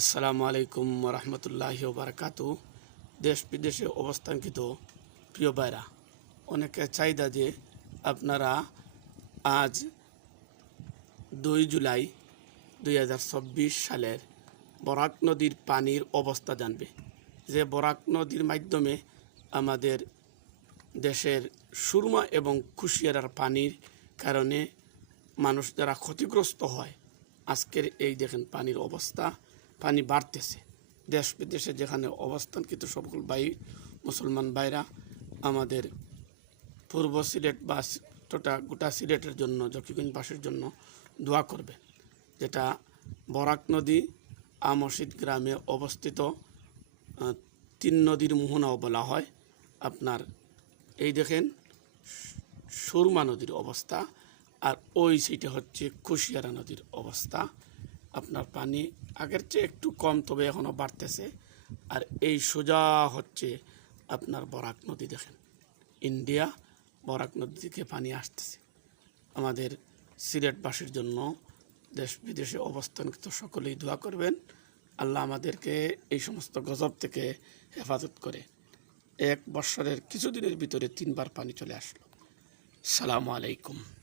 আসসালামু আলাইকুম রহমতুল্লাহ বারকাতু দেশ বিদেশে অবস্থানকৃত প্রিয় ভাইরা অনেকে চাহিদা যে আপনারা আজ দুই জুলাই দুই হাজার চব্বিশ সালের বরাক নদীর পানির অবস্থা জানবে। যে বরাক নদীর মাধ্যমে আমাদের দেশের সুরমা এবং কুশিয়ারার পানির কারণে মানুষ যারা ক্ষতিগ্রস্ত হয়, আজকের এই দেখেন পানির অবস্থা। পানি বাড়তেছে। দেশ বিদেশে যেখানে অবস্থানকৃত সকল ভাই মুসলমান ভাইরা আমাদের পূর্ব সিলেট বা টোটা গোটা সিলেটের জন্য জকিগঞ্জবাসীর জন্য দোয়া করবে। যেটা বরাক নদী, আমসিদ গ্রামে অবস্থিত তিন নদীর মোহনাও বলা হয়। আপনার এই দেখেন, সুরমা নদীর অবস্থা, আর ওই সাইডে হচ্ছে কুশিয়ারা নদীর অবস্থা। আপনার পানি আগের চেয়ে একটু কম, তবে এখনও বাড়তেছে। আর এই সোজা হচ্ছে আপনার বরাক নদী দেখেন। ইন্ডিয়া বরাক নদী থেকে পানি আসতেছে। আমাদের সিলেটবাসীর জন্য দেশ বিদেশে অবস্থানকৃত সকলেই দোয়া করবেন। আল্লাহ আমাদেরকে এই সমস্ত গজব থেকে হেফাজত করে। এক বৎসরের কিছুদিনের ভিতরে তিনবার পানি চলে আসলো। সালামু আলাইকুম।